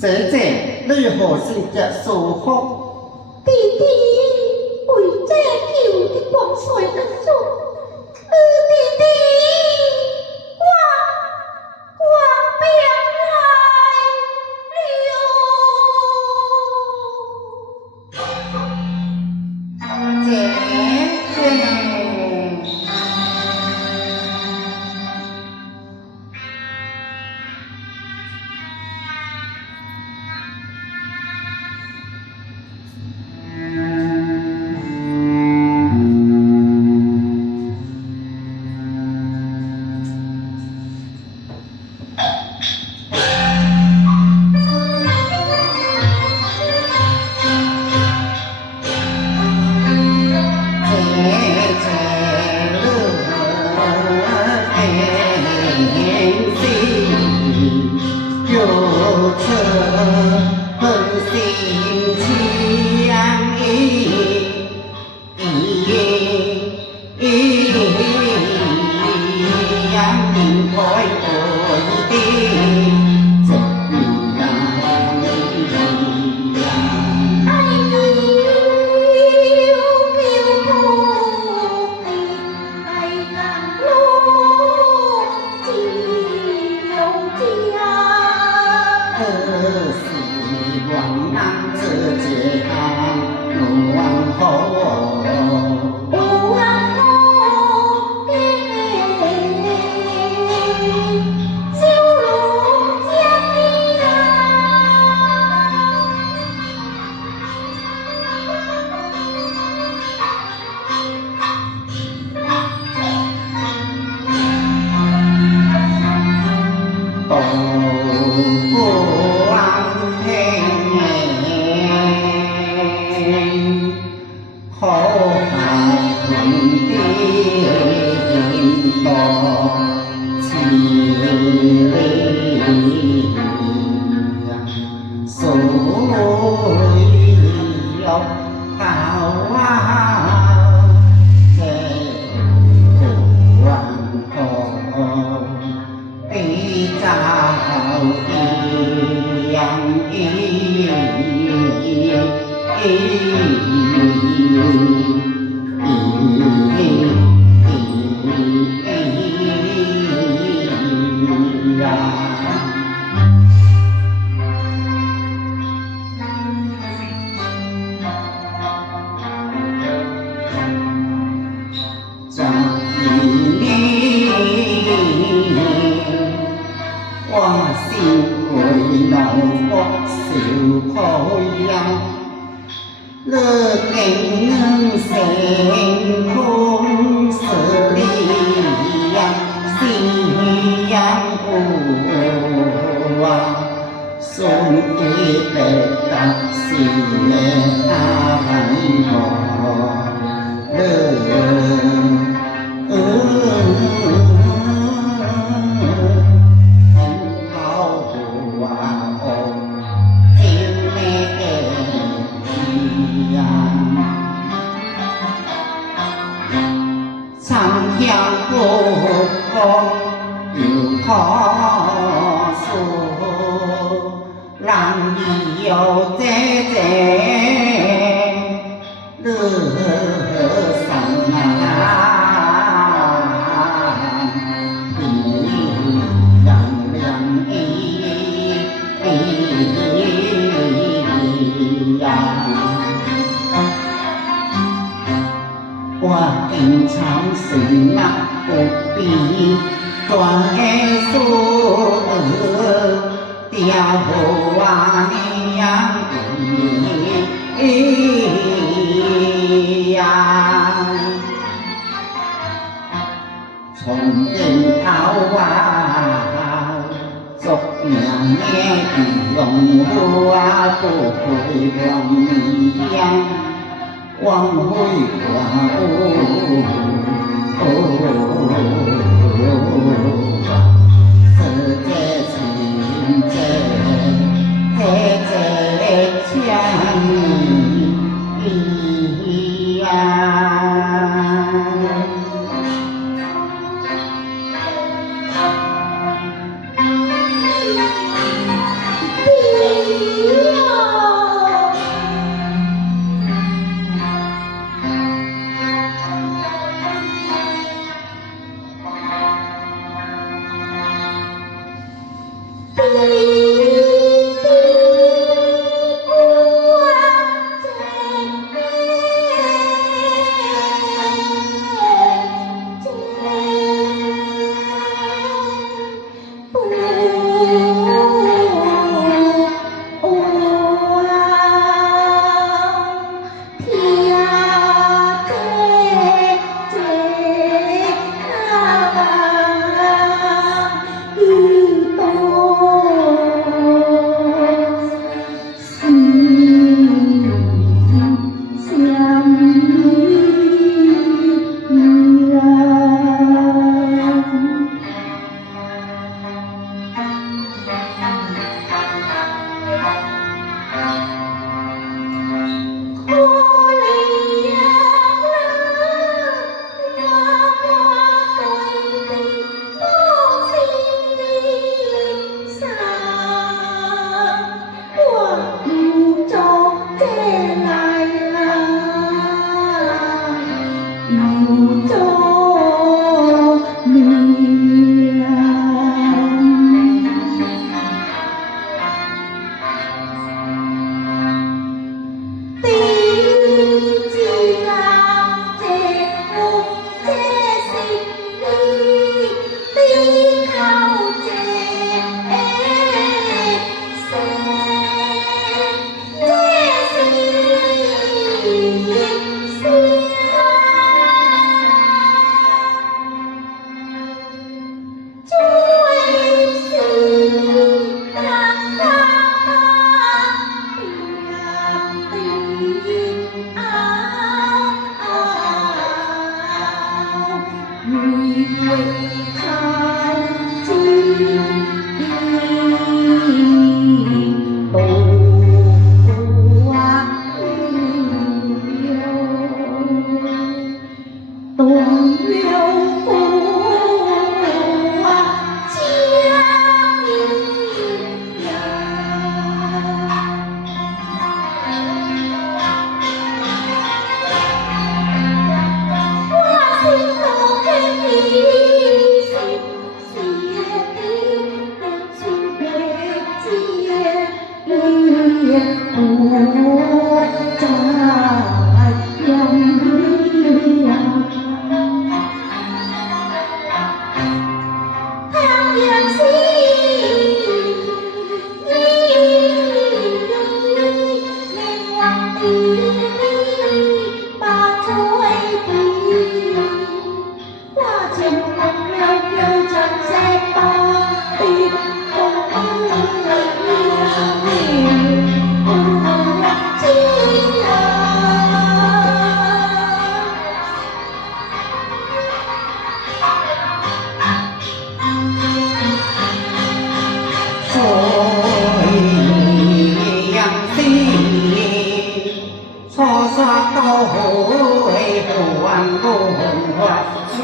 เสเจ๋งลี่โหสิจะสู่ 我心为老国小可呀，乐定能成空是力呀，信仰不啊，送给得达心的阿门我。 夕阳，山乡古又何殊？浪迹又怎？不必转数掉啊你呀呀，从今后啊，逐年的用路啊，不 เธอแค่สิ่งใจแท้ใจ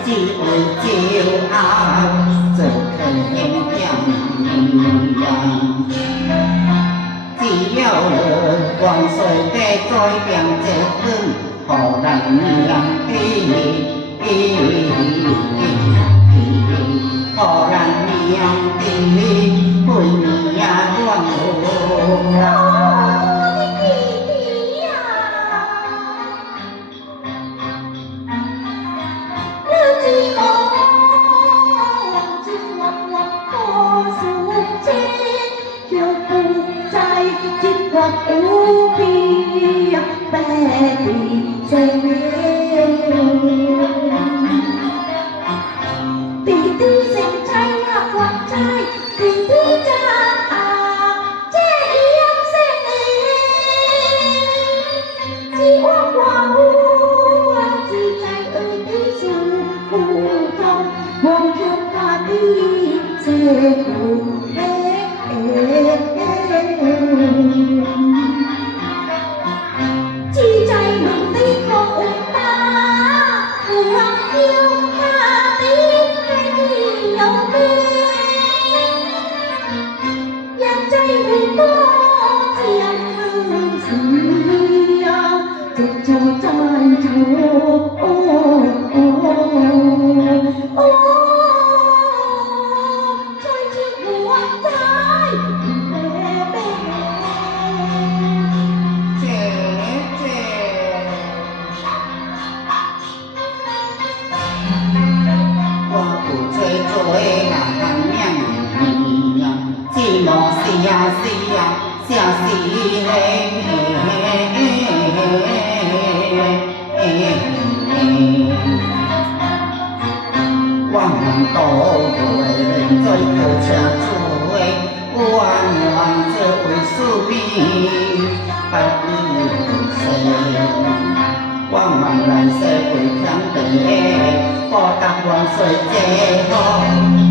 chỉ chiều áo giờ khẩn nhân chẳng chỉ yêu quang sợi tê tôi bèn chết họ làm y họ làm y hồi nhà quang hồ. chân 地，波达万岁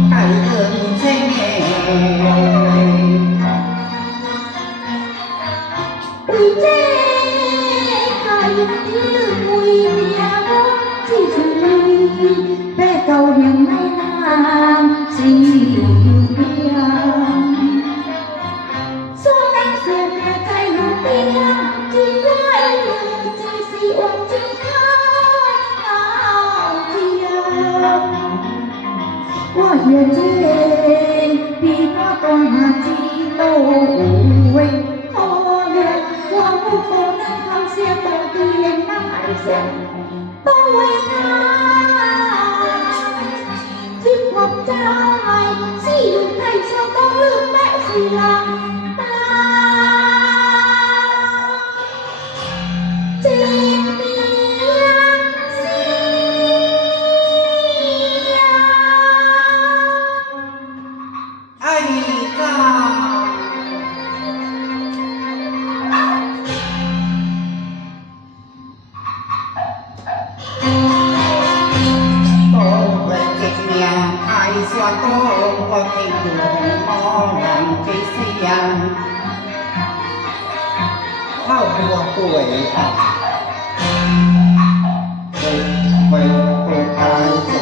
Bismillah. 꽃 꽃이 눈먼 지시양 how poor boy ไปไปไป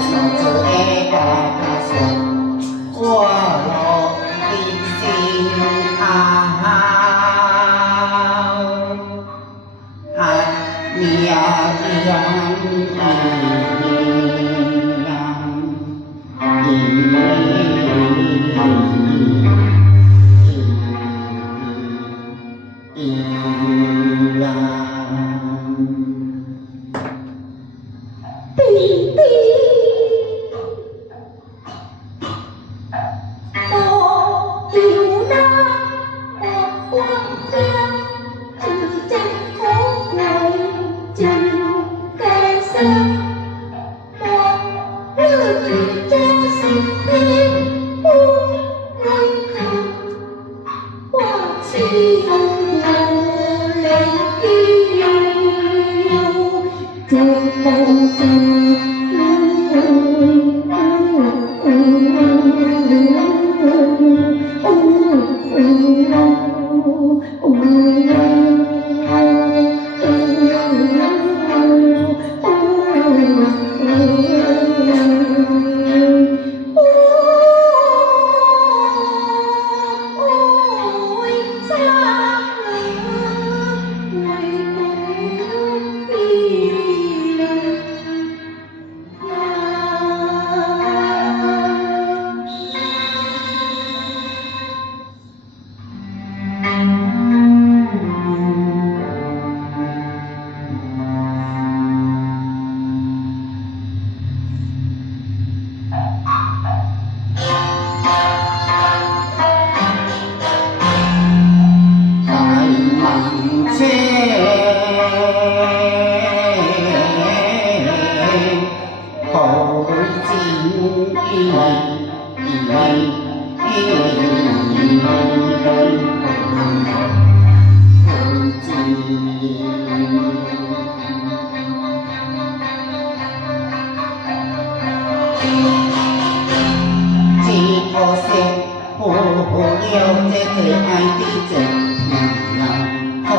ngay ที่เจ็บหนักหนักโห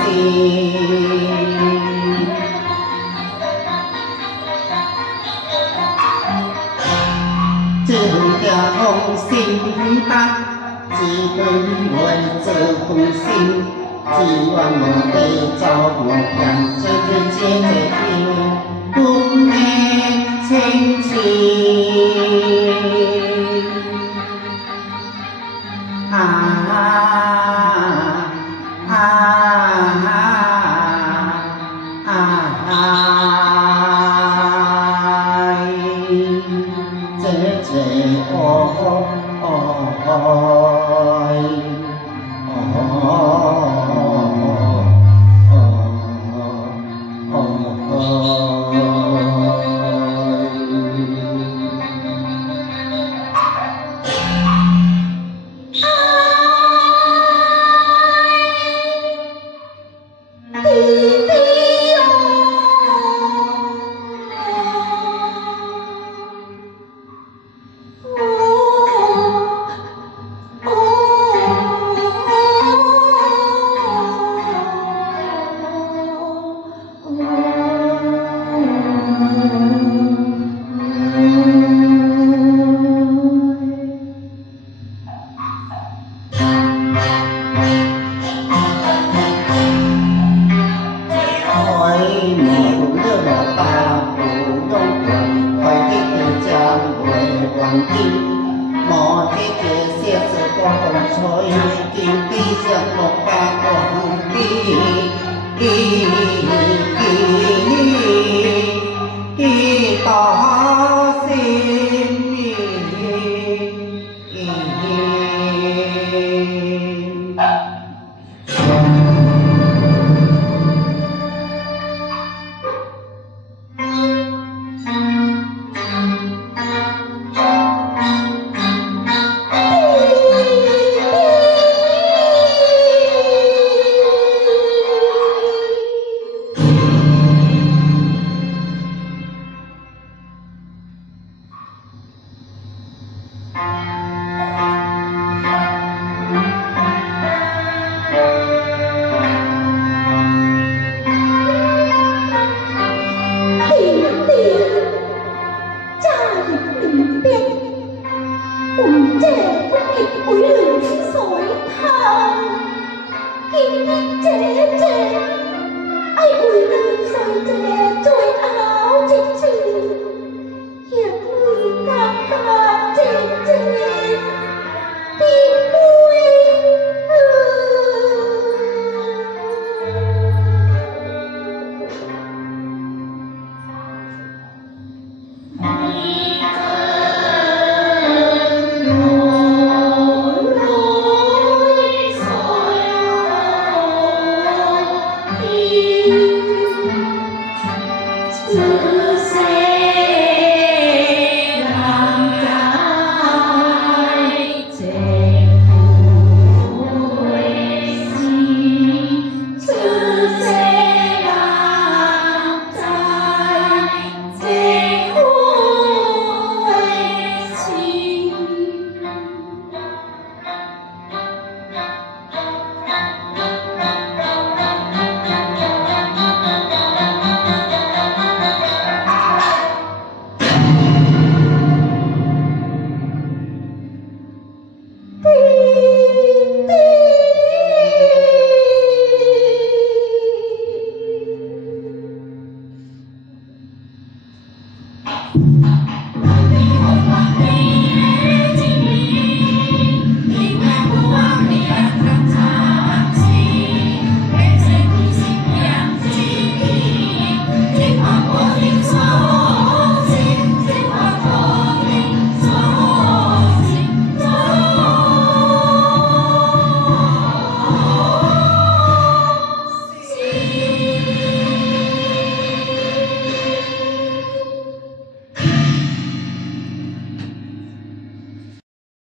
สีจึงเดียวคงสิ้นปักจีเป็นวันเจอคงสิ้นจีวันหมดไปจอบหมดอย่างจะเป็นเจเจพิง กินหมอที่เจอเสียสกองช่วยกินปีเสียหลบปากของปี